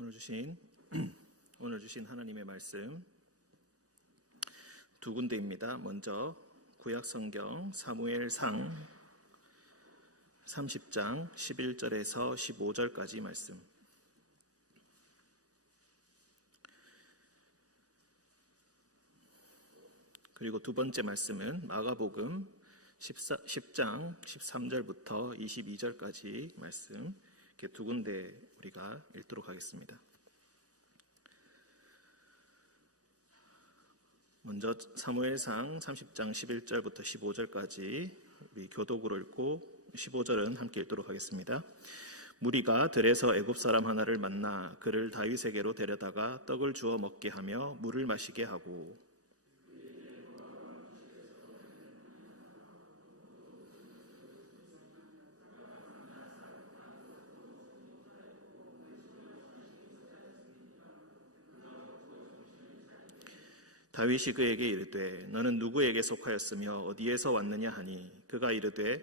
오늘 주신 하나님의 말씀 두 군데입니다. 먼저 구약 성경 사무엘상 30장 11절에서 15절까지 말씀. 그리고 두 번째 말씀은 마가복음 10장 13절부터 22절까지 말씀. 이렇게 두 군데 우리가 읽도록 하겠습니다. 먼저 사무엘상 30장 11절부터 15절까지 우리 교독으로 읽고 15절은 함께 읽도록 하겠습니다. 무리가 들에서 애굽 사람 하나를 만나 그를 다윗에게로 데려다가 떡을 주어 먹게 하며 물을 마시게 하고 다윗이 그에게 이르되 너는 누구에게 속하였으며 어디에서 왔느냐 하니 그가 이르되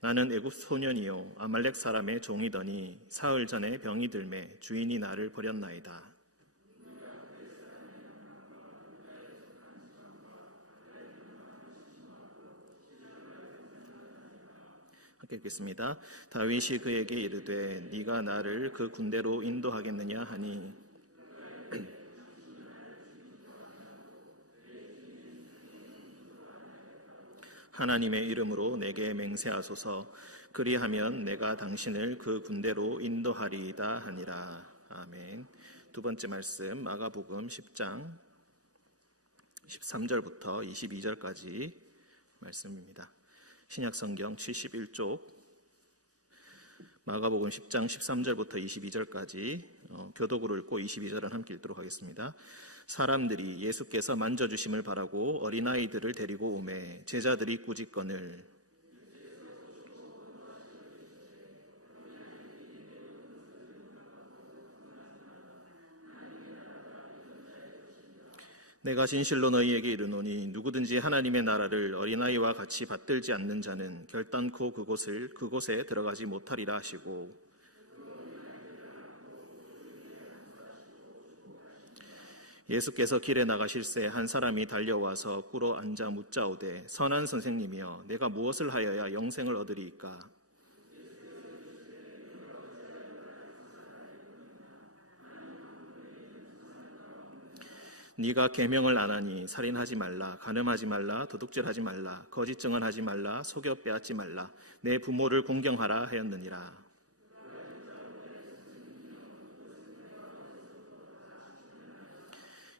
나는 애굽 소년이요 아말렉 사람의 종이더니 사흘 전에 병이 들매 주인이 나를 버렸나이다. 함께 읽겠습니다. 다윗이 그에게 이르되 네가 나를 그 군대로 인도하겠느냐 하니 하나님의 이름으로 내게 맹세하소서. 그리하면 내가 당신을 그 군대로 인도하리이다 하니라. 아멘. 두 번째 말씀 마가복음 10장 13절부터 22절까지 말씀입니다. 신약성경 71쪽 마가복음 10장 13절부터 22절까지 교독으로 읽고 22절은 함께 읽도록 하겠습니다. 사람들이 예수께서 만져주심을 바라고 어린아이들을 데리고 오매 제자들이 꾸짖거늘 내가 진실로 너희에게 이르노니 누구든지 하나님의 나라를 어린아이와 같이 받들지 않는 자는 결단코 그곳에 들어가지 못하리라 하시고 예수께서 길에 나가실새 한 사람이 달려와서 꿇어 앉아 묻자오되 선한 선생님이여 내가 무엇을 하여야 영생을 얻으리이까? 네가 계명을 안 하니 살인하지 말라, 간음하지 말라, 도둑질하지 말라, 거짓 증언하지 말라, 속여 빼앗지 말라, 내 부모를 공경하라 하였느니라.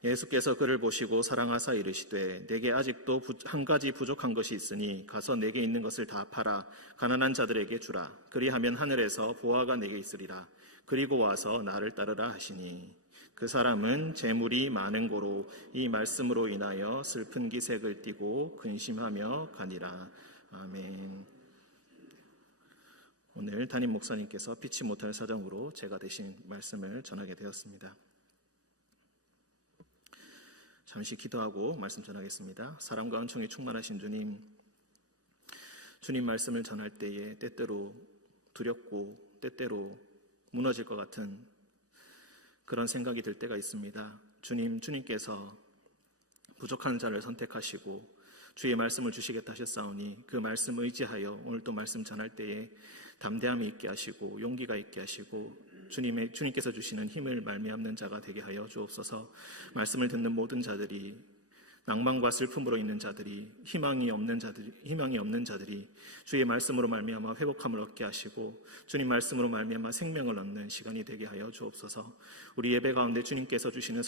예수께서 그를 보시고 사랑하사 이르시되 내게 아직도 한 가지 부족한 것이 있으니 가서 내게 있는 것을 다 팔아 가난한 자들에게 주라. 그리하면 하늘에서 보화가 내게 있으리라. 그리고 와서 나를 따르라 하시니 그 사람은 재물이 많은 고로 이 말씀으로 인하여 슬픈 기색을 띠고 근심하며 가니라. 아멘. 오늘 담임 목사님께서 피치 못할 사정으로 제가 대신 말씀을 전하게 되었습니다. 잠시 기도하고 말씀 전하겠습니다. 사랑과 은총이 충만하신 주님 말씀을 전할 때에 때때로 두렵고 때때로 무너질 것 같은 그런 생각이 들 때가 있습니다. 주님께서 부족한 자를 선택하시고 주의 말씀을 주시겠다 하셨사오니 그 말씀 의지하여 오늘 또 말씀 전할 때에 담대함이 있게 하시고 용기가 있게 하시고 주님께서 주시는 힘을 말미암는 자가 되게 하여 주옵소서. 말씀을 듣는 모든 자들이 낭만과 슬픔으로 있는 자들이 희망이 없는 자들이 주의 말씀으로 말미암아 회복함을 얻게 하시고 주님 말씀으로 말미암아 생명을 얻는 시간이 되게 하여 주옵소서. 우리 예배 가운데 주님께서 주시는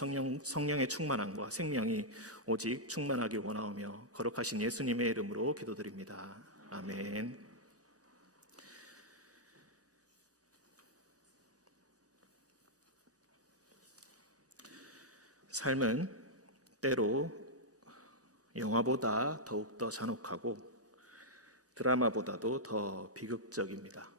성령의 충만함과 생명이 오직 충만하길 원하오며 거룩하신 예수님의 이름으로 기도드립니다. 아멘. 삶은 때로 영화보다 더욱더 잔혹하고 드라마보다도 더 비극적입니다.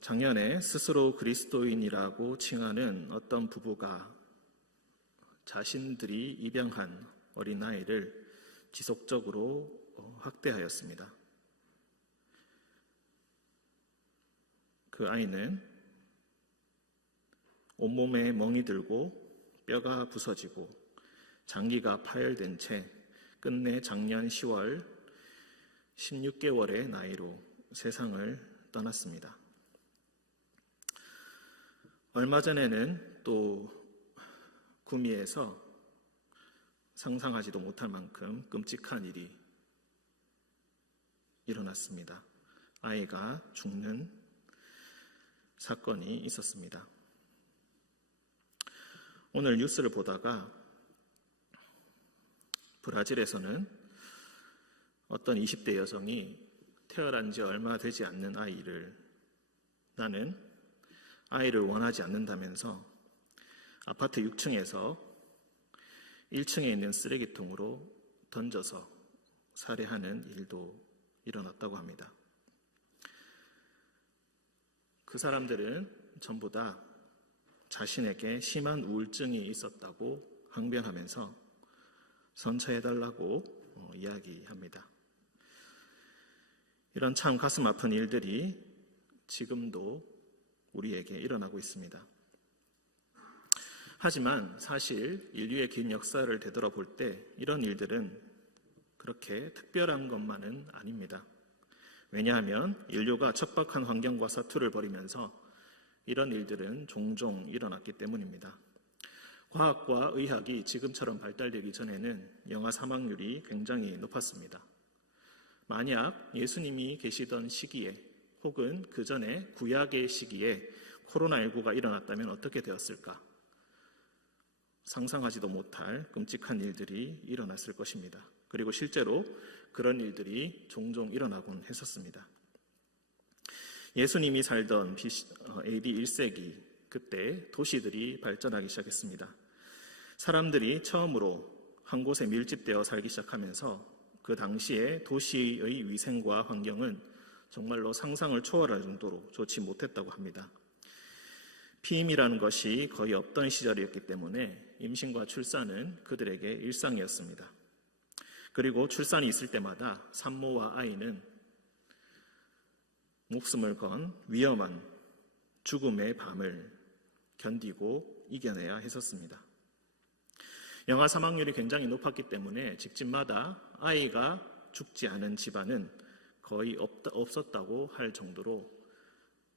작년에 스스로 그리스도인이라고 칭하는 어떤 부부가 자신들이 입양한 어린아이를 지속적으로 학대하였습니다. 그 아이는 온몸에 멍이 들고 뼈가 부서지고 장기가 파열된 채 끝내 작년 10월 16개월의 나이로 세상을 떠났습니다. 얼마 전에는 또 구미에서 상상하지도 못할 만큼 끔찍한 일이 일어났습니다. 아이가 죽는 사건이 있었습니다. 오늘 뉴스를 보다가 브라질에서는 어떤 20대 여성이 태어난 지 얼마 되지 않는 나는 아이를 원하지 않는다면서 아파트 6층에서 1층에 있는 쓰레기통으로 던져서 살해하는 일도 일어났다고 합니다. 그 사람들은 전부 다 자신에게 심한 우울증이 있었다고 항변하면서 선처해달라고 이야기합니다. 이런 참 가슴 아픈 일들이 지금도 우리에게 일어나고 있습니다. 하지만 사실 인류의 긴 역사를 되돌아볼 때 이런 일들은 그렇게 특별한 것만은 아닙니다. 왜냐하면 인류가 척박한 환경과 사투를 벌이면서 이런 일들은 종종 일어났기 때문입니다. 과학과 의학이 지금처럼 발달되기 전에는 영아 사망률이 굉장히 높았습니다. 만약 예수님이 계시던 시기에 혹은 그 전에 구약의 시기에 코로나19가 일어났다면 어떻게 되었을까? 상상하지도 못할 끔찍한 일들이 일어났을 것입니다. 그리고 실제로 그런 일들이 종종 일어나곤 했었습니다. 예수님이 살던 AD 1세기 그때 도시들이 발전하기 시작했습니다. 사람들이 처음으로 한 곳에 밀집되어 살기 시작하면서 그 당시에 도시의 위생과 환경은 정말로 상상을 초월할 정도로 좋지 못했다고 합니다. 피임이라는 것이 거의 없던 시절이었기 때문에 임신과 출산은 그들에게 일상이었습니다. 그리고 출산이 있을 때마다 산모와 아이는 목숨을 건 위험한 죽음의 밤을 견디고 이겨내야 했었습니다. 영아 사망률이 굉장히 높았기 때문에 집집마다 아이가 죽지 않은 집안은 거의 없었다고 할 정도로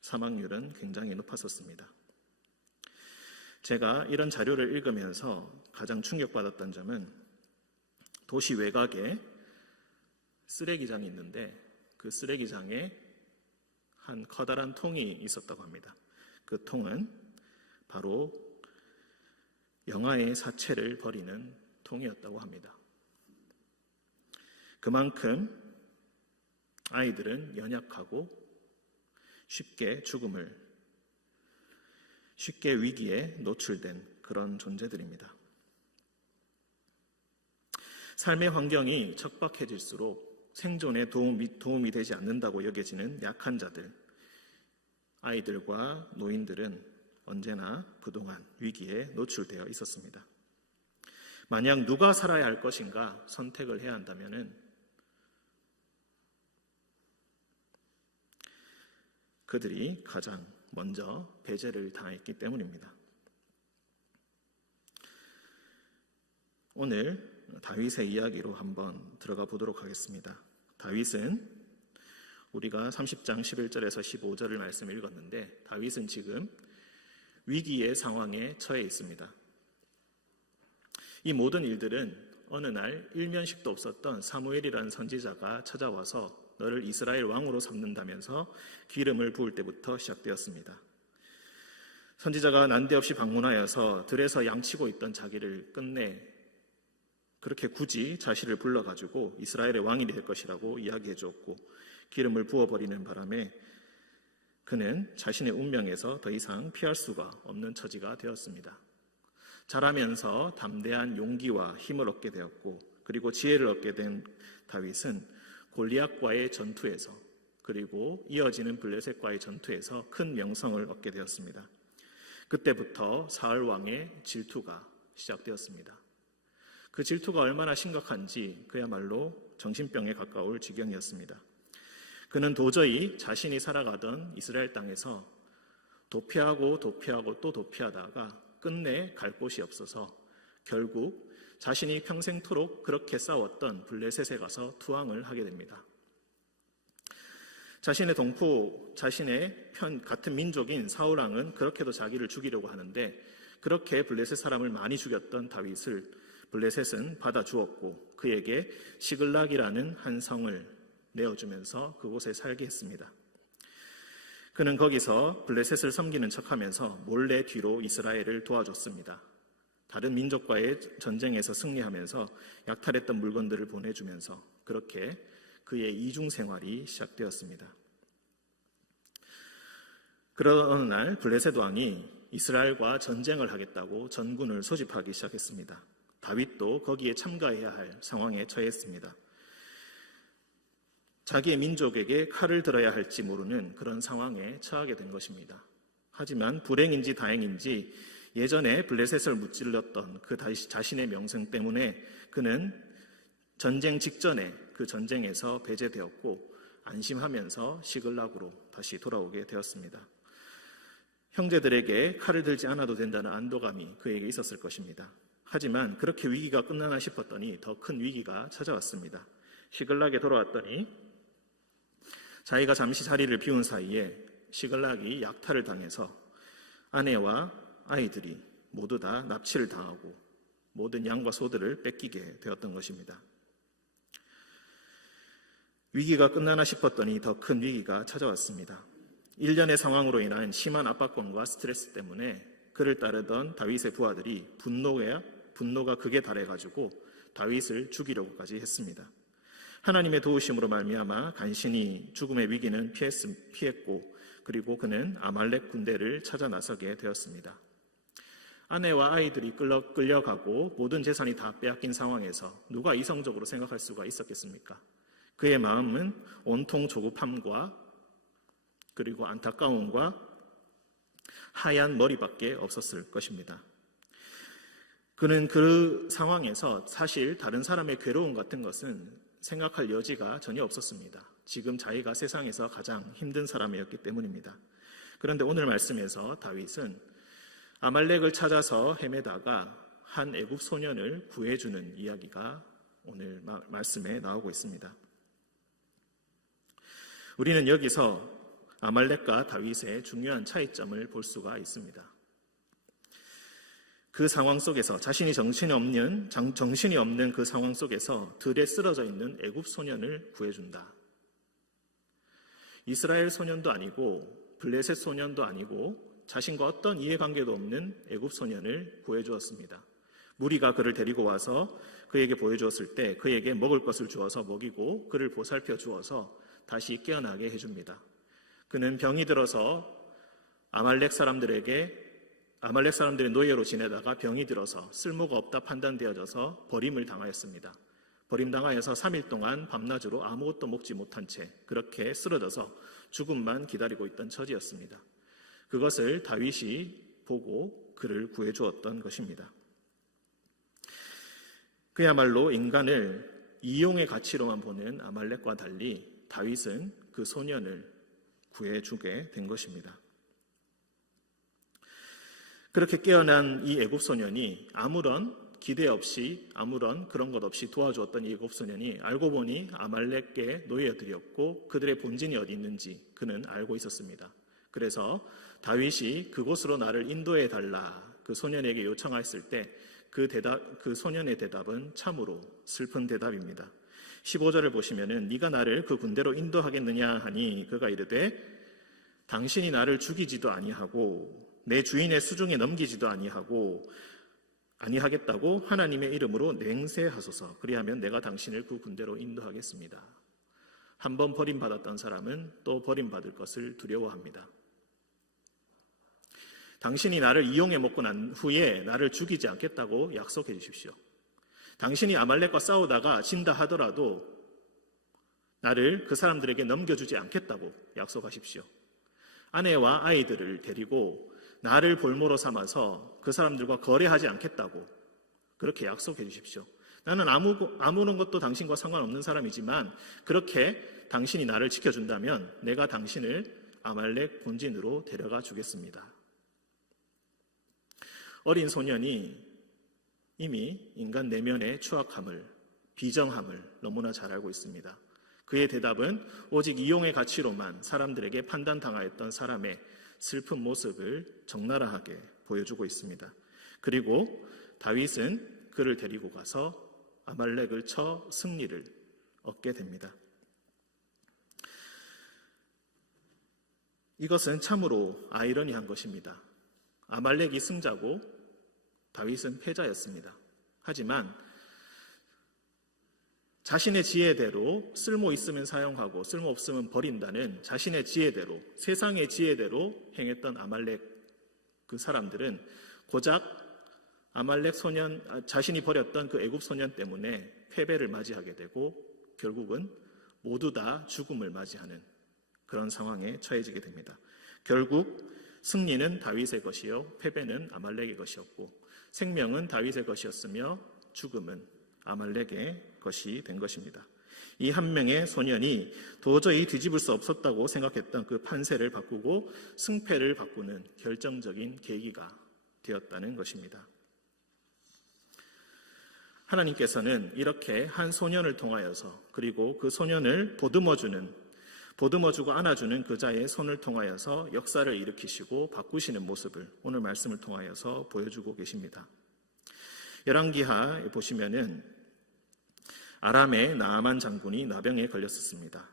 사망률은 굉장히 높았었습니다. 제가 이런 자료를 읽으면서 가장 충격받았던 점은 도시 외곽에 쓰레기장이 있는데 그 쓰레기장에 한 커다란 통이 있었다고 합니다. 그 통은 바로 영아의 사체를 버리는 통이었다고 합니다. 그만큼 아이들은 연약하고 쉽게 위기에 노출된 그런 존재들입니다. 삶의 환경이 척박해질수록 생존에 도움이 되지 않는다고 여겨지는 약한 자들, 아이들과 노인들은 언제나 그동안 위기에 노출되어 있었습니다. 만약 누가 살아야 할 것인가 선택을 해야 한다면 그들이 가장 먼저 배제를 당했기 때문입니다. 오늘 다윗의 이야기로 한번 들어가 보도록 하겠습니다. 다윗은 우리가 30장 11절에서 15절을 말씀을 읽었는데 다윗은 지금 위기의 상황에 처해 있습니다. 이 모든 일들은 어느 날 일면식도 없었던 사무엘이라는 선지자가 찾아와서 너를 이스라엘 왕으로 삼는다면서 기름을 부을 때부터 시작되었습니다. 선지자가 난데없이 방문하여서 들에서 양치고 있던 자기를 끝내 그렇게 굳이 자신을 불러가지고 이스라엘의 왕이 될 것이라고 이야기해 주었고 기름을 부어버리는 바람에 그는 자신의 운명에서 더 이상 피할 수가 없는 처지가 되었습니다. 자라면서 담대한 용기와 힘을 얻게 되었고 그리고 지혜를 얻게 된 다윗은 골리앗과의 전투에서 그리고 이어지는 블레셋과의 전투에서 큰 명성을 얻게 되었습니다. 그때부터 사울 왕의 질투가 시작되었습니다. 그 질투가 얼마나 심각한지 그야말로 정신병에 가까울 지경이었습니다. 그는 도저히 자신이 살아가던 이스라엘 땅에서 도피하고 또 도피하다가 끝내 갈 곳이 없어서 결국 자신이 평생토록 그렇게 싸웠던 블레셋에 가서 투항을 하게 됩니다. 자신의 동포, 자신의 같은 민족인 사울왕은 그렇게도 자기를 죽이려고 하는데 그렇게 블레셋 사람을 많이 죽였던 다윗을 블레셋은 받아주었고 그에게 시글락이라는 한 성을 내어주면서 그곳에 살게 했습니다. 그는 거기서 블레셋을 섬기는 척하면서 몰래 뒤로 이스라엘을 도와줬습니다. 다른 민족과의 전쟁에서 승리하면서 약탈했던 물건들을 보내주면서 그렇게 그의 이중 생활이 시작되었습니다. 그러던 어느 날 블레셋 왕이 이스라엘과 전쟁을 하겠다고 전군을 소집하기 시작했습니다. 다윗도 거기에 참가해야 할 상황에 처했습니다. 자기의 민족에게 칼을 들어야 할지 모르는 그런 상황에 처하게 된 것입니다. 하지만 불행인지 다행인지 예전에 블레셋을 무찔렀던 그 자신의 명성 때문에 그는 전쟁 직전에 그 전쟁에서 배제되었고 안심하면서 시글락으로 다시 돌아오게 되었습니다. 형제들에게 칼을 들지 않아도 된다는 안도감이 그에게 있었을 것입니다. 하지만 그렇게 위기가 끝나나 싶었더니 더 큰 위기가 찾아왔습니다. 시글락에 돌아왔더니 자기가 잠시 자리를 비운 사이에 시글락이 약탈을 당해서 아내와 아이들이 모두 다 납치를 당하고 모든 양과 소들을 뺏기게 되었던 것입니다. 위기가 끝나나 싶었더니 더 큰 위기가 찾아왔습니다. 일련의 상황으로 인한 심한 압박감과 스트레스 때문에 그를 따르던 다윗의 부하들이 분노가 극에 달해가지고 다윗을 죽이려고까지 했습니다. 하나님의 도우심으로 말미암아 간신히 죽음의 위기는 피했고 그리고 그는 아말렉 군대를 찾아 나서게 되었습니다. 아내와 아이들이 끌려가고 모든 재산이 다 빼앗긴 상황에서 누가 이성적으로 생각할 수가 있었겠습니까? 그의 마음은 온통 조급함과 그리고 안타까움과 하얀 머리밖에 없었을 것입니다. 그는 그 상황에서 사실 다른 사람의 괴로움 같은 것은 생각할 여지가 전혀 없었습니다. 지금 자기가 세상에서 가장 힘든 사람이었기 때문입니다. 그런데 오늘 말씀에서 다윗은 아말렉을 찾아서 헤매다가 한 애굽 소년을 구해주는 이야기가 오늘 말씀에 나오고 있습니다. 우리는 여기서 아말렉과 다윗의 중요한 차이점을 볼 수가 있습니다. 그 상황 속에서 자신이 정신이 없는 그 상황 속에서 들에 쓰러져 있는 애굽 소년을 구해준다. 이스라엘 소년도 아니고 블레셋 소년도 아니고 자신과 어떤 이해관계도 없는 애굽 소년을 구해주었습니다. 무리가 그를 데리고 와서 그에게 보여주었을 때 그에게 먹을 것을 주어서 먹이고 그를 보살펴 주어서 다시 깨어나게 해줍니다. 그는 병이 들어서 아말렉 사람들의 노예로 지내다가 병이 들어서 쓸모가 없다 판단되어져서 버림을 당하였습니다. 버림당하여서 3일 동안 밤낮으로 아무것도 먹지 못한 채 그렇게 쓰러져서 죽음만 기다리고 있던 처지였습니다. 그것을 다윗이 보고 그를 구해주었던 것입니다. 그야말로 인간을 이용의 가치로만 보는 아말렉과 달리 다윗은 그 소년을 구해주게 된 것입니다. 그렇게 깨어난 이 애굽 소년이 아무런 기대 없이 아무런 그런 것 없이 도와주었던 이 애굽 소년이 알고 보니 아말렉의 노예들이었고 그들의 본진이 어디 있는지 그는 알고 있었습니다. 그래서 다윗이 그곳으로 나를 인도해 달라 그 소년에게 요청했을 때 그 소년의 대답은 참으로 슬픈 대답입니다. 15절을 보시면은 네가 나를 그 군대로 인도하겠느냐 하니 그가 이르되 당신이 나를 죽이지도 아니하고 내 주인의 수중에 넘기지도 아니하겠다고 하나님의 이름으로 맹세하소서. 그리하면 내가 당신을 그 군대로 인도하겠습니다. 한번 버림받았던 사람은 또 버림받을 것을 두려워합니다. 당신이 나를 이용해 먹고 난 후에 나를 죽이지 않겠다고 약속해 주십시오. 당신이 아말렉과 싸우다가 진다 하더라도 나를 그 사람들에게 넘겨주지 않겠다고 약속하십시오. 아내와 아이들을 데리고 나를 볼모로 삼아서 그 사람들과 거래하지 않겠다고 그렇게 약속해 주십시오. 나는 아무런 것도 당신과 상관없는 사람이지만 그렇게 당신이 나를 지켜준다면 내가 당신을 아말렉 본진으로 데려가 주겠습니다. 어린 소년이 이미 인간 내면의 추악함을, 비정함을 너무나 잘 알고 있습니다. 그의 대답은 오직 이용의 가치로만 사람들에게 판단당하였던 사람의 슬픈 모습을 적나라하게 보여주고 있습니다. 그리고 다윗은 그를 데리고 가서 아말렉을 쳐 승리를 얻게 됩니다. 이것은 참으로 아이러니한 것입니다. 아말렉이 승자고 다윗은 패자였습니다. 하지만 자신의 지혜대로 쓸모 있으면 사용하고 쓸모 없으면 버린다는 자신의 지혜대로, 세상의 지혜대로 행했던 아말렉 그 사람들은 고작 아말렉 소년, 자신이 버렸던 그 애굽 소년 때문에 패배를 맞이하게 되고 결국은 모두 다 죽음을 맞이하는 그런 상황에 처해지게 됩니다. 결국 승리는 다윗의 것이요 패배는 아말렉의 것이었고, 생명은 다윗의 것이었으며 죽음은 아말렉의 것이 된 것입니다. 이 한 명의 소년이 도저히 뒤집을 수 없었다고 생각했던 그 판세를 바꾸고 승패를 바꾸는 결정적인 계기가 되었다는 것입니다. 하나님께서는 이렇게 한 소년을 통하여서, 그리고 그 소년을 보듬어주고 안아주는 그자의 손을 통하여서 역사를 일으키시고 바꾸시는 모습을 오늘 말씀을 통하여서 보여주고 계십니다. 열왕기하에 보시면은 아람의 나아만 장군이 나병에 걸렸었습니다.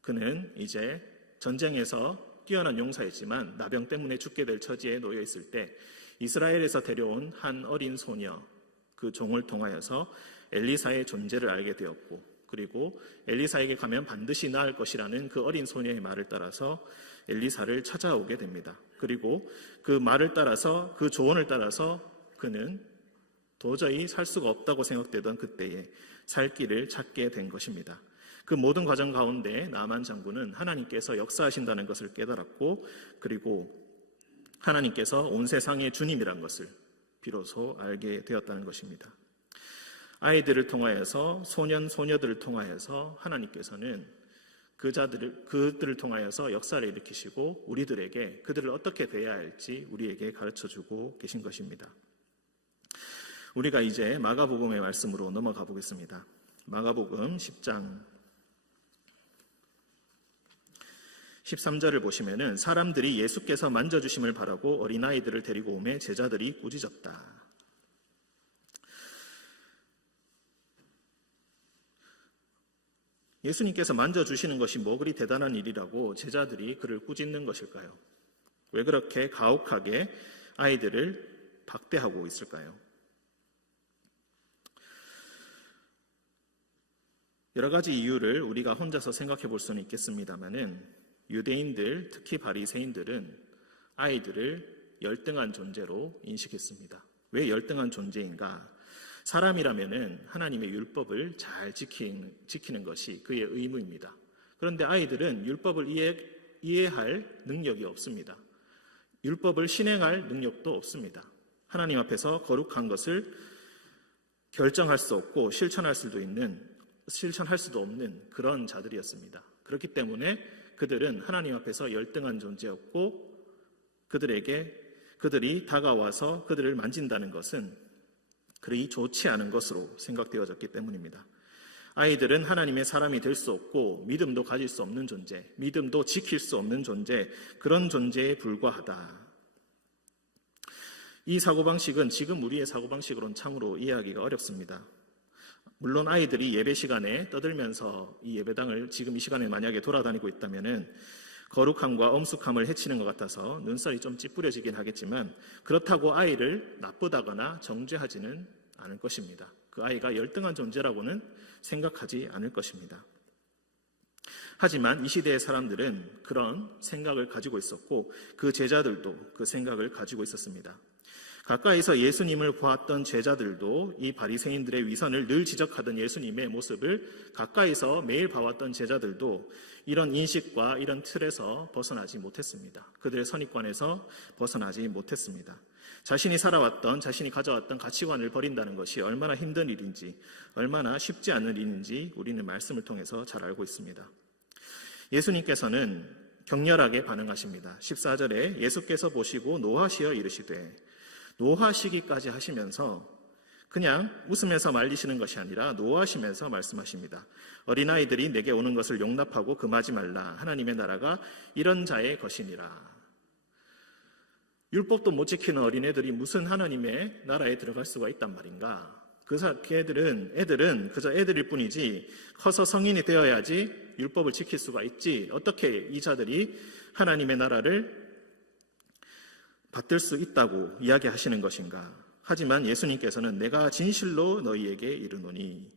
그는 이제 전쟁에서 뛰어난 용사이지만 나병 때문에 죽게 될 처지에 놓여 있을 때 이스라엘에서 데려온 한 어린 소녀, 그 종을 통하여서 엘리사의 존재를 알게 되었고, 그리고 엘리사에게 가면 반드시 나을 것이라는 그 어린 소녀의 말을 따라서 엘리사를 찾아오게 됩니다. 그리고 그 말을 따라서, 그 조언을 따라서 그는 도저히 살 수가 없다고 생각되던 그때에 살 길을 찾게 된 것입니다. 그 모든 과정 가운데 나아만 장군은 하나님께서 역사하신다는 것을 깨달았고, 그리고 하나님께서 온 세상의 주님이란 것을 비로소 알게 되었다는 것입니다. 아이들을 통하여서, 소년, 소녀들을 통하여서 하나님께서는 그들을 통하여서 역사를 일으키시고 우리들에게 그들을 어떻게 대해야 할지 우리에게 가르쳐주고 계신 것입니다. 우리가 이제 마가복음의 말씀으로 넘어가 보겠습니다. 마가복음 10장 13절을 보시면은 사람들이 예수께서 만져주심을 바라고 어린아이들을 데리고 오매 제자들이 꾸짖었다. 예수님께서 만져주시는 것이 뭐 그리 대단한 일이라고 제자들이 그를 꾸짖는 것일까요? 왜 그렇게 가혹하게 아이들을 박대하고 있을까요? 여러 가지 이유를 우리가 혼자서 생각해 볼 수는 있겠습니다만은 유대인들, 특히 바리새인들은 아이들을 열등한 존재로 인식했습니다. 왜 열등한 존재인가? 사람이라면은 하나님의 율법을 잘 지키는 것이 그의 의무입니다. 그런데 아이들은 율법을 이해할 능력이 없습니다. 율법을 실행할 능력도 없습니다. 하나님 앞에서 거룩한 것을 결정할 수 없고 실천할 수도 없는 그런 자들이었습니다. 그렇기 때문에 그들은 하나님 앞에서 열등한 존재였고, 그들이 다가와서 그들을 만진다는 것은 그리 좋지 않은 것으로 생각되어졌기 때문입니다. 아이들은 하나님의 사람이 될 수 없고 믿음도 가질 수 없는 존재, 믿음도 지킬 수 없는 존재, 그런 존재에 불과하다. 이 사고방식은 지금 우리의 사고방식으로는 참으로 이해하기가 어렵습니다. 물론 아이들이 예배 시간에 떠들면서 이 예배당을 지금 이 시간에 만약에 돌아다니고 있다면은 거룩함과 엄숙함을 해치는 것 같아서 눈살이 좀 찌푸려지긴 하겠지만, 그렇다고 아이를 나쁘다거나 정죄하지는 않을 것입니다. 그 아이가 열등한 존재라고는 생각하지 않을 것입니다. 하지만 이 시대의 사람들은 그런 생각을 가지고 있었고, 그 제자들도 그 생각을 가지고 있었습니다. 가까이서 예수님을 보았던 제자들도 이 바리새인들의 위선을 늘 지적하던 예수님의 모습을 가까이서 매일 봐왔던 제자들도 이런 인식과 이런 틀에서 벗어나지 못했습니다. 그들의 선입관에서 벗어나지 못했습니다. 자신이 살아왔던, 자신이 가져왔던 가치관을 버린다는 것이 얼마나 힘든 일인지, 얼마나 쉽지 않은 일인지 우리는 말씀을 통해서 잘 알고 있습니다. 예수님께서는 격렬하게 반응하십니다. 14절에 예수께서 보시고 노하시어 이르시되, 노하시기까지 하시면서 그냥 웃으면서 말리시는 것이 아니라 노하시면서 말씀하십니다. 어린아이들이 내게 오는 것을 용납하고 금하지 말라. 하나님의 나라가 이런 자의 것이니라. 율법도 못 지키는 어린애들이 무슨 하나님의 나라에 들어갈 수가 있단 말인가? 애들은 그저 애들일 뿐이지 커서 성인이 되어야지 율법을 지킬 수가 있지. 어떻게 이 자들이 하나님의 나라를 받들 수 있다고 이야기하시는 것인가? 하지만 예수님께서는 내가 진실로 너희에게 이르노니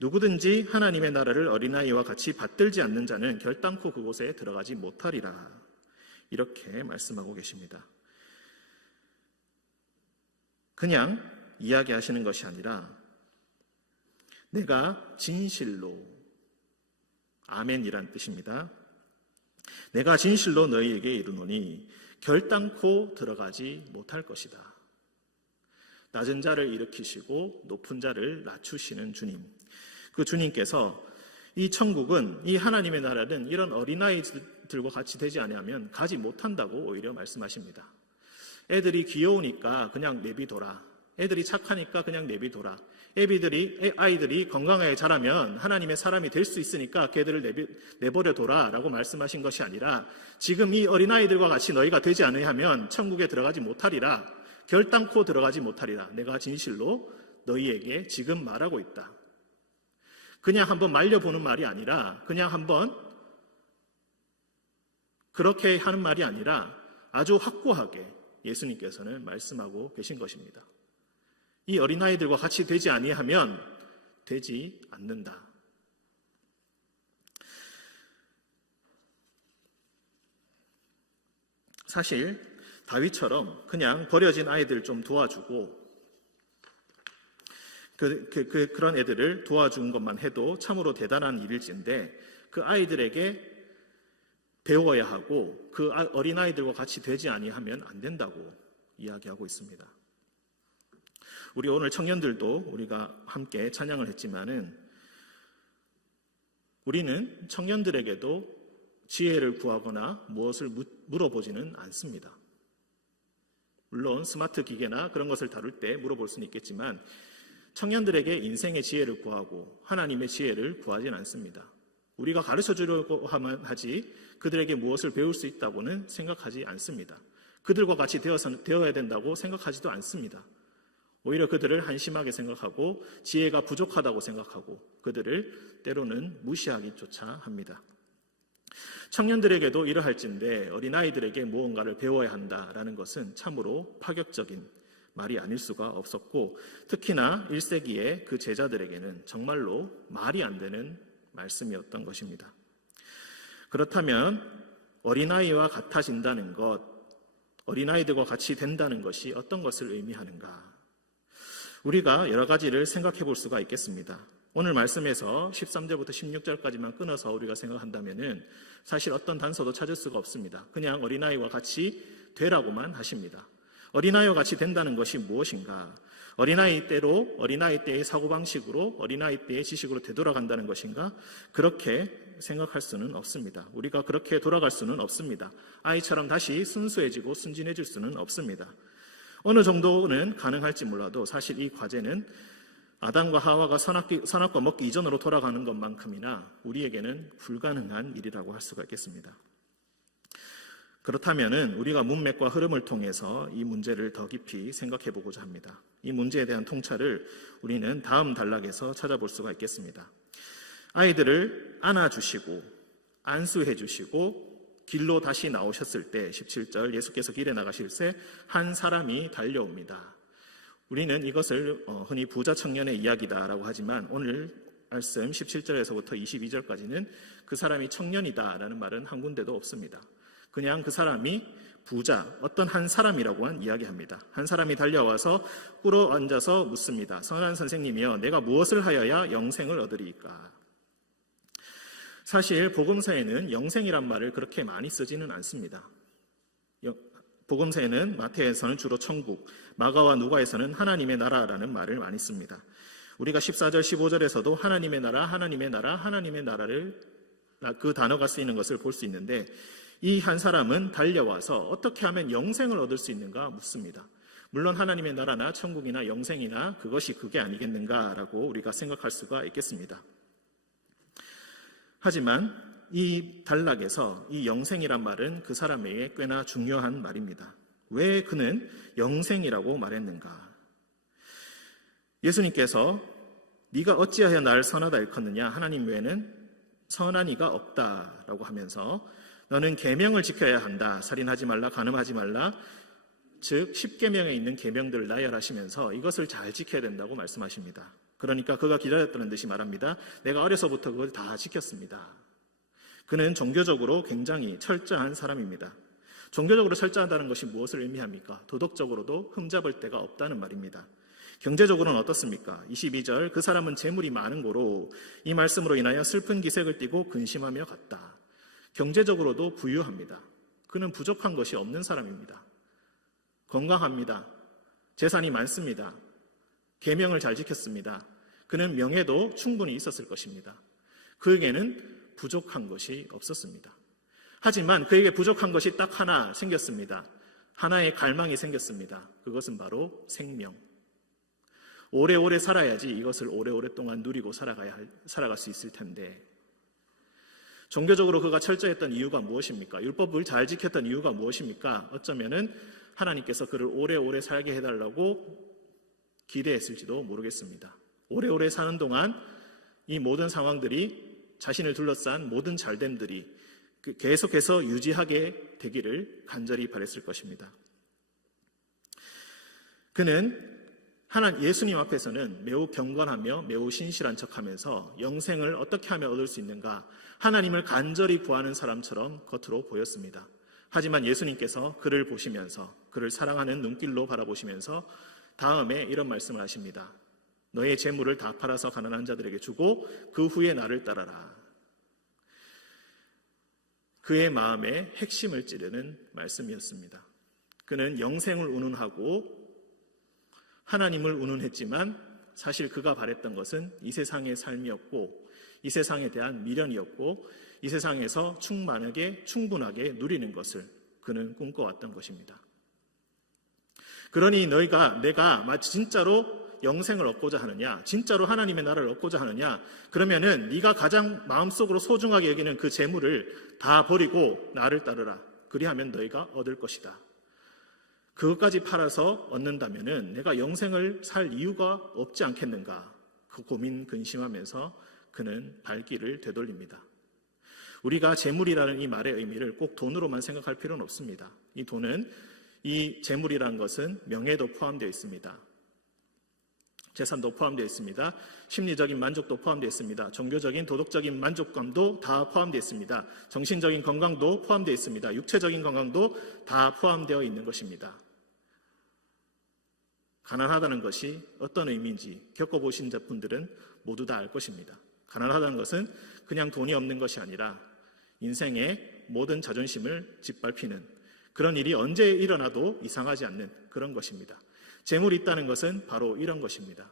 누구든지 하나님의 나라를 어린아이와 같이 받들지 않는 자는 결단코 그곳에 들어가지 못하리라. 이렇게 말씀하고 계십니다. 그냥 이야기하시는 것이 아니라 내가 진실로, 아멘이란 뜻입니다. 내가 진실로 너희에게 이르노니 결단코 들어가지 못할 것이다. 낮은 자를 일으키시고 높은 자를 낮추시는 주님, 그 주님께서 이 천국은, 이 하나님의 나라는 이런 어린아이들과 같이 되지 아니하면 가지 못한다고 오히려 말씀하십니다. 애들이 귀여우니까 그냥 내비둬라. 애들이 착하니까 그냥 내비둬라. 아이들이 건강하게 자라면 하나님의 사람이 될 수 있으니까 걔들을 내버려둬라 라고 말씀하신 것이 아니라 지금 이 어린아이들과 같이 너희가 되지 않으면 천국에 들어가지 못하리라. 결단코 들어가지 못하리라. 내가 진실로 너희에게 지금 말하고 있다. 그냥 한번 말려보는 말이 아니라, 그냥 한번 그렇게 하는 말이 아니라 아주 확고하게 예수님께서는 말씀하고 계신 것입니다. 이 어린아이들과 같이 되지 아니하면 되지 않는다. 사실 다윗처럼 그냥 버려진 아이들 좀 도와주고 그런 애들을 도와준 것만 해도 참으로 대단한 일일진데 그 아이들에게 배워야 하고 그 어린아이들과 같이 되지 아니하면 안 된다고 이야기하고 있습니다. 우리 오늘 청년들도 우리가 함께 찬양을 했지만은 우리는 청년들에게도 지혜를 구하거나 무엇을 물어보지는 않습니다. 물론 스마트 기계나 그런 것을 다룰 때 물어볼 수는 있겠지만 청년들에게 인생의 지혜를 구하고 하나님의 지혜를 구하지는 않습니다. 우리가 가르쳐 주려고 하면 하지 그들에게 무엇을 배울 수 있다고는 생각하지 않습니다. 그들과 같이 되어야 된다고 생각하지도 않습니다. 오히려 그들을 한심하게 생각하고 지혜가 부족하다고 생각하고 그들을 때로는 무시하기조차 합니다. 청년들에게도 이러할진데 어린아이들에게 무언가를 배워야 한다라는 것은 참으로 파격적인 말이 아닐 수가 없었고 특히나 1세기의 그 제자들에게는 정말로 말이 안 되는 말씀이었던 것입니다. 그렇다면 어린아이와 같아진다는 것, 어린아이들과 같이 된다는 것이 어떤 것을 의미하는가? 우리가 여러 가지를 생각해 볼 수가 있겠습니다. 오늘 말씀에서 13절부터 16절까지만 끊어서 우리가 생각한다면은 사실 어떤 단서도 찾을 수가 없습니다. 그냥 어린아이와 같이 되라고만 하십니다. 어린아이와 같이 된다는 것이 무엇인가? 어린아이 때의 사고방식으로, 어린아이 때의 지식으로 되돌아간다는 것인가? 그렇게 생각할 수는 없습니다. 우리가 그렇게 돌아갈 수는 없습니다. 아이처럼 다시 순수해지고 순진해질 수는 없습니다. 어느 정도는 가능할지 몰라도 사실 이 과제는 아담과 하와가 선악과 먹기 이전으로 돌아가는 것만큼이나 우리에게는 불가능한 일이라고 할 수가 있겠습니다. 그렇다면 우리가 문맥과 흐름을 통해서 이 문제를 더 깊이 생각해 보고자 합니다. 이 문제에 대한 통찰을 우리는 다음 단락에서 찾아볼 수가 있겠습니다. 아이들을 안아주시고 안수해 주시고 길로 다시 나오셨을 때 17절 예수께서 길에 나가실 때 한 사람이 달려옵니다. 우리는 이것을 흔히 부자 청년의 이야기다라고 하지만 오늘 말씀 17절에서부터 22절까지는 그 사람이 청년이다라는 말은 한 군데도 없습니다. 그냥 그 사람이 부자, 어떤 한 사람이라고만 이야기합니다. 한 사람이 달려와서 꿇어 앉아서 묻습니다. 선한 선생님이여, 내가 무엇을 하여야 영생을 얻으리이까? 사실 복음서에는 영생이란 말을 그렇게 많이 쓰지는 않습니다. 복음서에는 마태에서는 주로 천국, 마가와 누가에서는 하나님의 나라라는 말을 많이 씁니다. 우리가 14절, 15절에서도 하나님의 나라, 하나님의 나라, 하나님의 나라를 그 단어가 쓰이는 것을 볼 수 있는데 이 한 사람은 달려와서 어떻게 하면 영생을 얻을 수 있는가 묻습니다. 물론 하나님의 나라나 천국이나 영생이나 그게 아니겠는가라고 우리가 생각할 수가 있겠습니다. 하지만 이 단락에서 이 영생이란 말은 그 사람에게 꽤나 중요한 말입니다. 왜 그는 영생이라고 말했는가? 예수님께서 네가 어찌하여 나를 선하다 일컫느냐? 하나님 외에는 선한 이가 없다라고 하면서 너는 계명을 지켜야 한다. 살인하지 말라, 간음하지 말라, 즉 10계명에 있는 계명들을 나열하시면서 이것을 잘 지켜야 된다고 말씀하십니다. 그러니까 그가 기다렸다는 듯이 말합니다. 내가 어려서부터 그걸 다 지켰습니다. 그는 종교적으로 굉장히 철저한 사람입니다. 종교적으로 철저하다는 것이 무엇을 의미합니까? 도덕적으로도 흠잡을 데가 없다는 말입니다. 경제적으로는 어떻습니까? 22절, 그 사람은 재물이 많은 고로 이 말씀으로 인하여 슬픈 기색을 띠고 근심하며 갔다. 경제적으로도 부유합니다. 그는 부족한 것이 없는 사람입니다. 건강합니다. 재산이 많습니다. 계명을 잘 지켰습니다. 그는 명예도 충분히 있었을 것입니다. 그에게는 부족한 것이 없었습니다. 하지만 그에게 부족한 것이 딱 하나 생겼습니다. 하나의 갈망이 생겼습니다. 그것은 바로 생명. 오래오래 살아야지 이것을 오래오랫동안 누리고 살아갈 수 있을 텐데, 종교적으로 그가 철저했던 이유가 무엇입니까? 율법을 잘 지켰던 이유가 무엇입니까? 어쩌면은 하나님께서 그를 오래오래 살게 해달라고 기대했을지도 모르겠습니다. 오래오래 사는 동안 이 모든 상황들이, 자신을 둘러싼 모든 잘됨들이 계속해서 유지하게 되기를 간절히 바랬을 것입니다. 그는 예수님 앞에서는 매우 경건하며 매우 신실한 척하면서 영생을 어떻게 하면 얻을 수 있는가, 하나님을 간절히 구하는 사람처럼 겉으로 보였습니다. 하지만 예수님께서 그를 보시면서, 그를 사랑하는 눈길로 바라보시면서 다음에 이런 말씀을 하십니다. 너의 재물을 다 팔아서 가난한 자들에게 주고 그 후에 나를 따라라. 그의 마음의 핵심을 찌르는 말씀이었습니다. 그는 영생을 운운하고 하나님을 운운했지만 사실 그가 바랬던 것은 이 세상의 삶이었고, 이 세상에 대한 미련이었고, 이 세상에서 충분하게 누리는 것을 그는 꿈꿔왔던 것입니다. 그러니 내가 진짜로 영생을 얻고자 하느냐, 진짜로 하나님의 나라를 얻고자 하느냐, 그러면은 네가 가장 마음속으로 소중하게 여기는 그 재물을 다 버리고 나를 따르라. 그리하면 너희가 얻을 것이다. 그것까지 팔아서 얻는다면은 내가 영생을 살 이유가 없지 않겠는가? 그 고민 근심하면서 그는 발길을 되돌립니다. 우리가 재물이라는 이 말의 의미를 꼭 돈으로만 생각할 필요는 없습니다. 이 돈은, 이 재물이라는 것은 명예도 포함되어 있습니다. 재산도 포함되어 있습니다. 심리적인 만족도 포함되어 있습니다. 종교적인 도덕적인 만족감도 다 포함되어 있습니다. 정신적인 건강도 포함되어 있습니다. 육체적인 건강도 다 포함되어 있는 것입니다. 가난하다는 것이 어떤 의미인지 겪어보신 분들은 모두 다 알 것입니다. 가난하다는 것은 그냥 돈이 없는 것이 아니라 인생의 모든 자존심을 짓밟히는, 그런 일이 언제 일어나도 이상하지 않는 그런 것입니다. 재물이 있다는 것은 바로 이런 것입니다.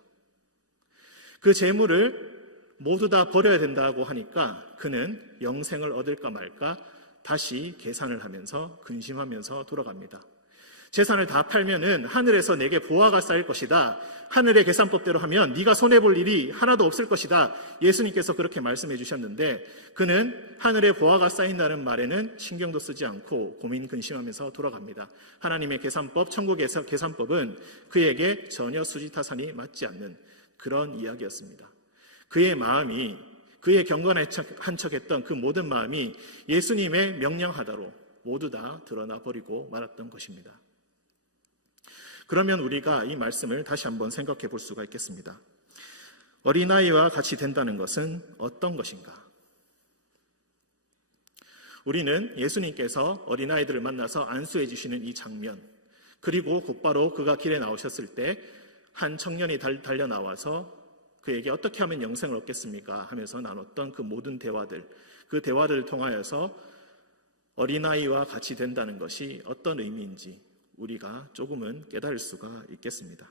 그 재물을 모두 다 버려야 된다고 하니까 그는 영생을 얻을까 말까 다시 계산을 하면서 근심하면서 돌아갑니다. 재산을 다 팔면은 하늘에서 내게 보화가 쌓일 것이다. 하늘의 계산법대로 하면 네가 손해볼 일이 하나도 없을 것이다. 예수님께서 그렇게 말씀해 주셨는데 그는 하늘의 보화가 쌓인다는 말에는 신경도 쓰지 않고 고민 근심하면서 돌아갑니다. 하나님의 계산법, 천국에서 계산법은 그에게 전혀 수지타산이 맞지 않는 그런 이야기였습니다. 그의 마음이, 그의 경건한 척했던 그 모든 마음이 예수님의 명령하다로 모두 다 드러나 버리고 말았던 것입니다. 그러면 우리가 이 말씀을 다시 한번 생각해 볼 수가 있겠습니다. 어린아이와 같이 된다는 것은 어떤 것인가? 우리는 예수님께서 어린아이들을 만나서 안수해 주시는 이 장면, 그리고 곧바로 그가 길에 나오셨을 때 한 청년이 달려 나와서 그에게 어떻게 하면 영생을 얻겠습니까? 하면서 나눴던 그 모든 대화들, 그 대화들을 통하여서 어린아이와 같이 된다는 것이 어떤 의미인지 우리가 조금은 깨달을 수가 있겠습니다.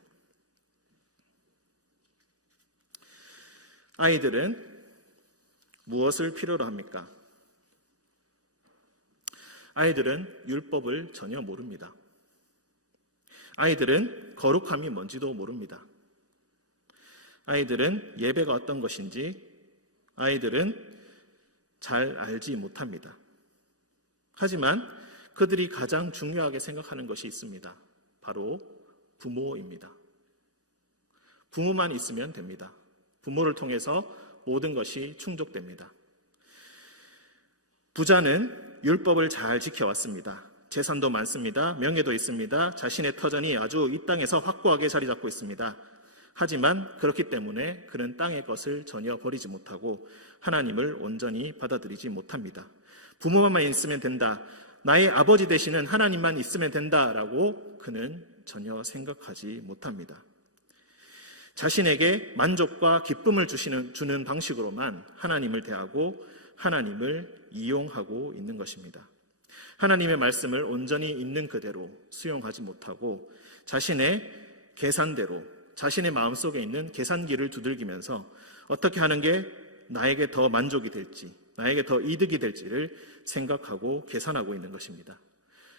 아이들은 무엇을 필요로 합니까? 아이들은 율법을 전혀 모릅니다. 아이들은 거룩함이 뭔지도 모릅니다. 아이들은 예배가 어떤 것인지 아이들은 잘 알지 못합니다. 하지만 그들이 가장 중요하게 생각하는 것이 있습니다. 바로 부모입니다. 부모만 있으면 됩니다. 부모를 통해서 모든 것이 충족됩니다. 부자는 율법을 잘 지켜왔습니다. 재산도 많습니다. 명예도 있습니다. 자신의 터전이 아주 이 땅에서 확고하게 자리 잡고 있습니다. 하지만 그렇기 때문에 그는 땅의 것을 전혀 버리지 못하고 하나님을 온전히 받아들이지 못합니다. 부모만 있으면 된다. 나의 아버지 되시는 하나님만 있으면 된다라고 그는 전혀 생각하지 못합니다. 자신에게 만족과 기쁨을 주는 방식으로만 하나님을 대하고 하나님을 이용하고 있는 것입니다. 하나님의 말씀을 온전히 있는 그대로 수용하지 못하고 자신의 계산대로 자신의 마음속에 있는 계산기를 두들기면서 어떻게 하는 게 나에게 더 만족이 될지 나에게 더 이득이 될지를 생각하고 계산하고 있는 것입니다.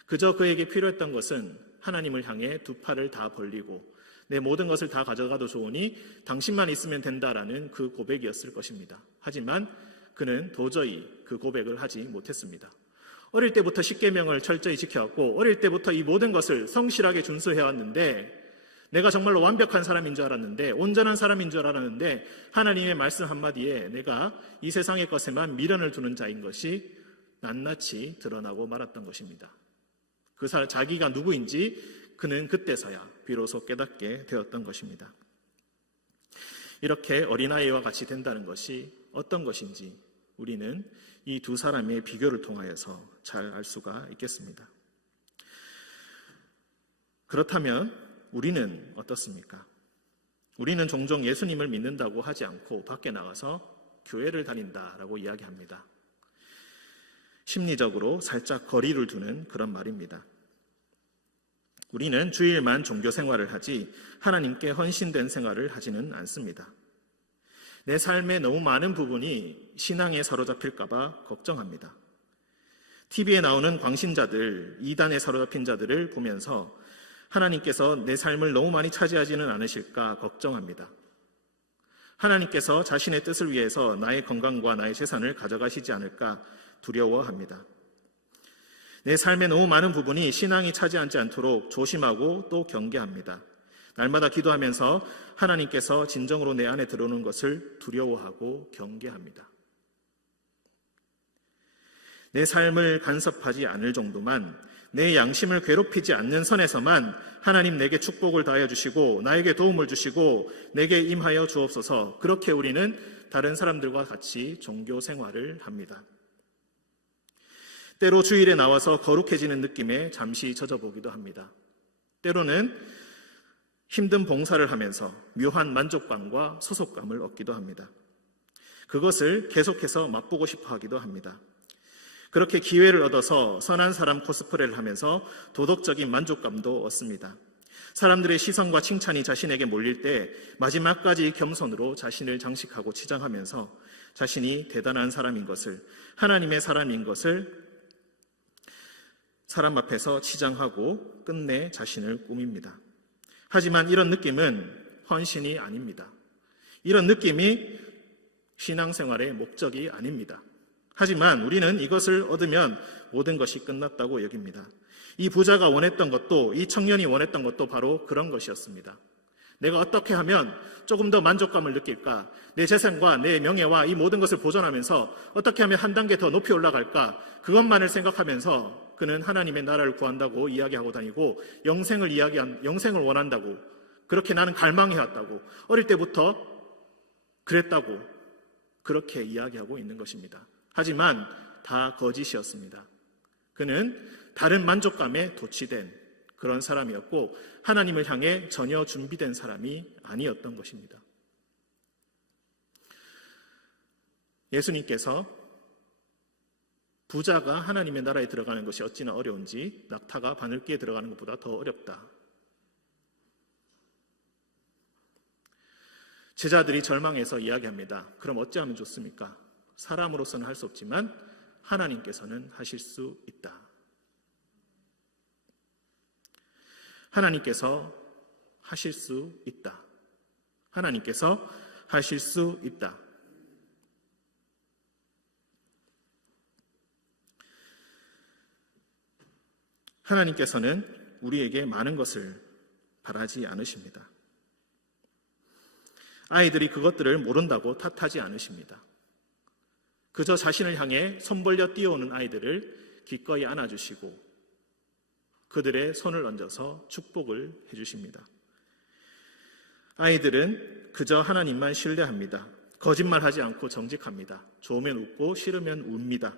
그저 그에게 필요했던 것은 하나님을 향해 두 팔을 다 벌리고 내 모든 것을 다 가져가도 좋으니 당신만 있으면 된다라는 그 고백이었을 것입니다. 하지만 그는 도저히 그 고백을 하지 못했습니다. 어릴 때부터 십계명을 철저히 지켜왔고 어릴 때부터 이 모든 것을 성실하게 준수해왔는데 내가 정말로 완벽한 사람인 줄 알았는데 온전한 사람인 줄 알았는데 하나님의 말씀 한마디에 내가 이 세상의 것에만 미련을 두는 자인 것이 낱낱이 드러나고 말았던 것입니다. 그 사람 자기가 누구인지 그는 그때서야 비로소 깨닫게 되었던 것입니다. 이렇게 어린아이와 같이 된다는 것이 어떤 것인지 우리는 이 두 사람의 비교를 통하여서 잘 알 수가 있겠습니다. 그렇다면 우리는 어떻습니까? 우리는 종종 예수님을 믿는다고 하지 않고 밖에 나가서 교회를 다닌다라고 이야기합니다. 심리적으로 살짝 거리를 두는 그런 말입니다. 우리는 주일만 종교 생활을 하지 하나님께 헌신된 생활을 하지는 않습니다. 내 삶의 너무 많은 부분이 신앙에 사로잡힐까 봐 걱정합니다. TV에 나오는 광신자들, 이단에 사로잡힌 자들을 보면서 하나님께서 내 삶을 너무 많이 차지하지는 않으실까 걱정합니다. 하나님께서 자신의 뜻을 위해서 나의 건강과 나의 재산을 가져가시지 않을까 두려워합니다. 내 삶의 너무 많은 부분이 신앙이 차지하지 않도록 조심하고 또 경계합니다. 날마다 기도하면서 하나님께서 진정으로 내 안에 들어오는 것을 두려워하고 경계합니다. 내 삶을 간섭하지 않을 정도만 내 양심을 괴롭히지 않는 선에서만 하나님 내게 축복을 다하여 주시고 나에게 도움을 주시고 내게 임하여 주옵소서. 그렇게 우리는 다른 사람들과 같이 종교 생활을 합니다. 때로 주일에 나와서 거룩해지는 느낌에 잠시 젖어보기도 합니다. 때로는 힘든 봉사를 하면서 묘한 만족감과 소속감을 얻기도 합니다. 그것을 계속해서 맛보고 싶어 하기도 합니다. 그렇게 기회를 얻어서 선한 사람 코스프레를 하면서 도덕적인 만족감도 얻습니다. 사람들의 시선과 칭찬이 자신에게 몰릴 때 마지막까지 겸손으로 자신을 장식하고 치장하면서 자신이 대단한 사람인 것을, 하나님의 사람인 것을 사람 앞에서 치장하고 끝내 자신을 꾸밉니다. 하지만 이런 느낌은 헌신이 아닙니다. 이런 느낌이 신앙생활의 목적이 아닙니다. 하지만 우리는 이것을 얻으면 모든 것이 끝났다고 여깁니다. 이 부자가 원했던 것도 이 청년이 원했던 것도 바로 그런 것이었습니다. 내가 어떻게 하면 조금 더 만족감을 느낄까? 내 재산과 내 명예와 이 모든 것을 보존하면서 어떻게 하면 한 단계 더 높이 올라갈까? 그것만을 생각하면서 그는 하나님의 나라를 구한다고 이야기하고 다니고 영생을 원한다고 그렇게 나는 갈망해왔다고 어릴 때부터 그랬다고 그렇게 이야기하고 있는 것입니다. 하지만 다 거짓이었습니다. 그는 다른 만족감에 도취된 그런 사람이었고 하나님을 향해 전혀 준비된 사람이 아니었던 것입니다. 예수님께서 부자가 하나님의 나라에 들어가는 것이 어찌나 어려운지 낙타가 바늘기에 들어가는 것보다 더 어렵다. 제자들이 절망해서 이야기합니다. 그럼 어찌하면 좋습니까? 사람으로서는 할 수 없지만 하나님께서는 하실 수 있다. 하나님께서 하실 수 있다. 하나님께서 하실 수 있다. 하나님께서는 우리에게 많은 것을 바라지 않으십니다. 아이들이 그것들을 모른다고 탓하지 않으십니다. 그저 자신을 향해 손 벌려 뛰어오는 아이들을 기꺼이 안아주시고 그들의 손을 얹어서 축복을 해주십니다. 아이들은 그저 하나님만 신뢰합니다. 거짓말하지 않고 정직합니다. 좋으면 웃고 싫으면 웁니다.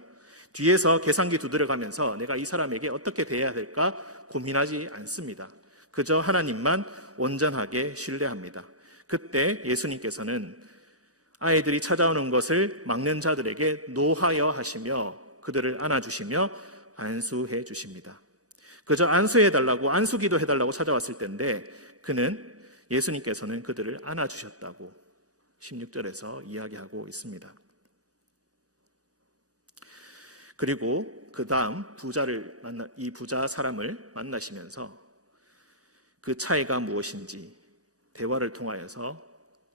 뒤에서 계산기 두드려가면서 내가 이 사람에게 어떻게 대해야 될까 고민하지 않습니다. 그저 하나님만 온전하게 신뢰합니다. 그때 예수님께서는 아이들이 찾아오는 것을 막는 자들에게 노하여 하시며 그들을 안아주시며 안수해 주십니다. 그저 안수해달라고 안수기도 해달라고 찾아왔을 때인데 예수님께서는 그들을 안아주셨다고 16절에서 이야기하고 있습니다. 그리고 그 다음 이 부자 사람을 만나시면서 그 차이가 무엇인지 대화를 통하여서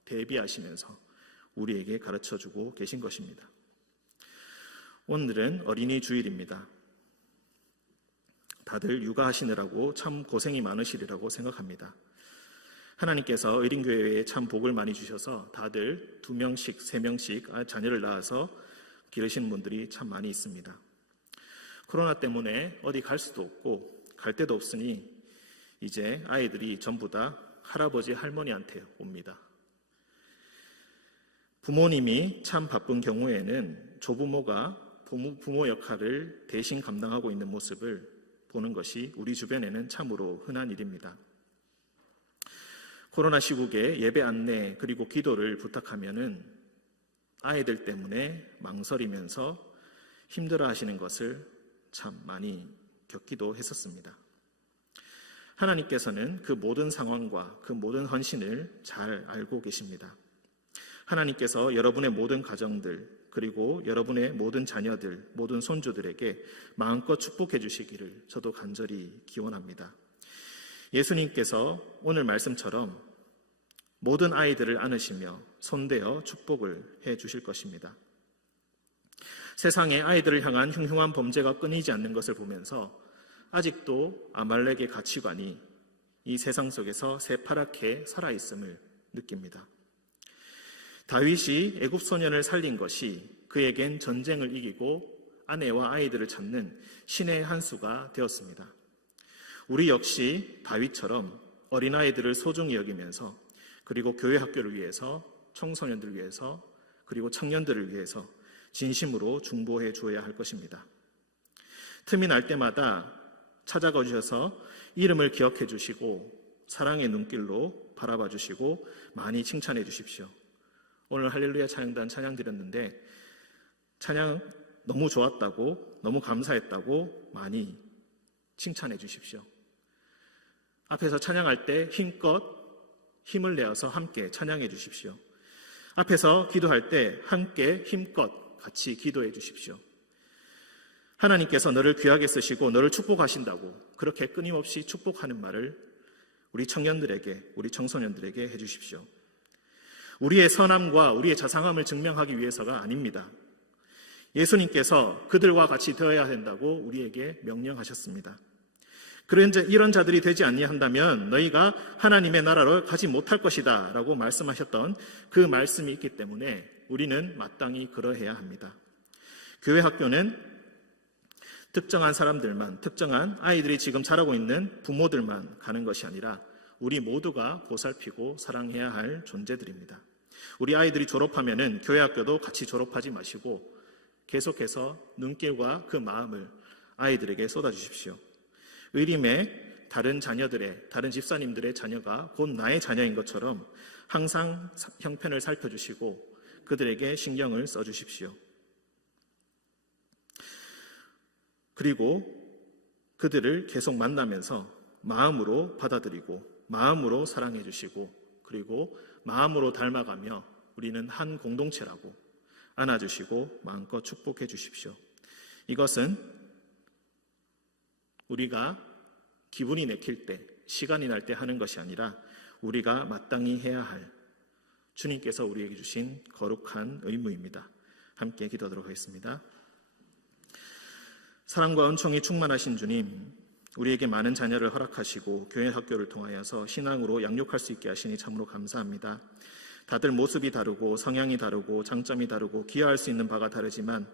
대비하시면서 우리에게 가르쳐주고 계신 것입니다. 오늘은 어린이 주일입니다. 다들 육아하시느라고 참 고생이 많으시리라고 생각합니다. 하나님께서 의린교회에 참 복을 많이 주셔서 다들 2명씩, 3명씩 자녀를 낳아서 기르시는 분들이 참 많이 있습니다. 코로나 때문에 어디 갈 수도 없고 갈 데도 없으니 이제 아이들이 전부 다 할아버지, 할머니한테 옵니다. 부모님이 참 바쁜 경우에는 조부모가 부모 역할을 대신 감당하고 있는 모습을 보는 것이 우리 주변에는 참으로 흔한 일입니다. 코로나 시국에 예배 안내 그리고 기도를 부탁하면은 아이들 때문에 망설이면서 힘들어하시는 것을 참 많이 겪기도 했었습니다. 하나님께서는 그 모든 상황과 그 모든 헌신을 잘 알고 계십니다. 하나님께서 여러분의 모든 가정들 그리고 여러분의 모든 자녀들, 모든 손주들에게 마음껏 축복해 주시기를 저도 간절히 기원합니다. 예수님께서 오늘 말씀처럼 모든 아이들을 안으시며 손대어 축복을 해 주실 것입니다. 세상에 아이들을 향한 흉흉한 범죄가 끊이지 않는 것을 보면서 아직도 아말렉의 가치관이 이 세상 속에서 새파랗게 살아있음을 느낍니다. 다윗이 애굽 소년을 살린 것이 그에겐 전쟁을 이기고 아내와 아이들을 찾는 신의 한 수가 되었습니다. 우리 역시 다윗처럼 어린아이들을 소중히 여기면서 그리고 교회 학교를 위해서 청소년들을 위해서 그리고 청년들을 위해서 진심으로 중보해 주어야 할 것입니다. 틈이 날 때마다 찾아가 주셔서 이름을 기억해 주시고 사랑의 눈길로 바라봐 주시고 많이 칭찬해 주십시오. 오늘 할렐루야 찬양단 찬양 드렸는데 찬양 너무 좋았다고 너무 감사했다고 많이 칭찬해 주십시오. 앞에서 찬양할 때 힘껏 힘을 내어서 함께 찬양해 주십시오. 앞에서 기도할 때 함께 힘껏 같이 기도해 주십시오. 하나님께서 너를 귀하게 쓰시고 너를 축복하신다고 그렇게 끊임없이 축복하는 말을 우리 청년들에게, 우리 청소년들에게 해주십시오. 우리의 선함과 우리의 자상함을 증명하기 위해서가 아닙니다. 예수님께서 그들과 같이 되어야 된다고 우리에게 명령하셨습니다. 이런 자들이 되지 아니한다면 너희가 하나님의 나라로 가지 못할 것이다 라고 말씀하셨던 그 말씀이 있기 때문에 우리는 마땅히 그러해야 합니다. 교회 학교는 특정한 사람들만, 특정한 아이들이 지금 자라고 있는 부모들만 가는 것이 아니라 우리 모두가 보살피고 사랑해야 할 존재들입니다. 우리 아이들이 졸업하면은 교회 학교도 같이 졸업하지 마시고 계속해서 눈길과 그 마음을 아이들에게 쏟아주십시오. 의림의 다른 자녀들의, 다른 집사님들의 자녀가 곧 나의 자녀인 것처럼 항상 형편을 살펴주시고 그들에게 신경을 써주십시오. 그리고 그들을 계속 만나면서 마음으로 받아들이고 마음으로 사랑해 주시고 그리고 마음으로 닮아가며 우리는 한 공동체라고 안아주시고 마음껏 축복해 주십시오. 이것은 우리가 기분이 내킬 때, 시간이 날 때 하는 것이 아니라 우리가 마땅히 해야 할 주님께서 우리에게 주신 거룩한 의무입니다. 함께 기도하도록 하겠습니다. 사랑과 은총이 충만하신 주님, 우리에게 많은 자녀를 허락하시고 교회 학교를 통하여서 신앙으로 양육할 수 있게 하시니 참으로 감사합니다. 다들 모습이 다르고 성향이 다르고 장점이 다르고 기여할 수 있는 바가 다르지만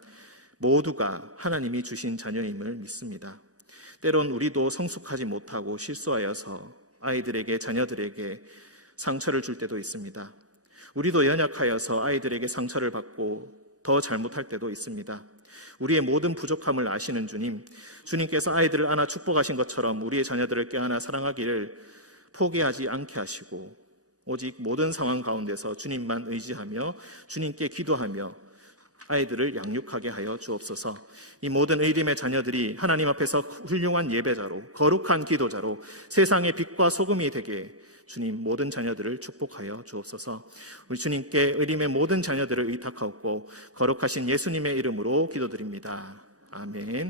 모두가 하나님이 주신 자녀임을 믿습니다. 때론 우리도 성숙하지 못하고 실수하여서 아이들에게, 자녀들에게 상처를 줄 때도 있습니다. 우리도 연약하여서 아이들에게 상처를 받고 더 잘못할 때도 있습니다. 우리의 모든 부족함을 아시는 주님, 주님께서 아이들을 안아 축복하신 것처럼 우리의 자녀들을 껴안아 사랑하기를 포기하지 않게 하시고 오직 모든 상황 가운데서 주님만 의지하며 주님께 기도하며 아이들을 양육하게 하여 주옵소서. 이 모든 의림의 자녀들이 하나님 앞에서 훌륭한 예배자로, 거룩한 기도자로 세상의 빛과 소금이 되게 주님 모든 자녀들을 축복하여 주옵소서. 우리 주님께 의림의 모든 자녀들을 의탁하옵고 거룩하신 예수님의 이름으로 기도드립니다. 아멘.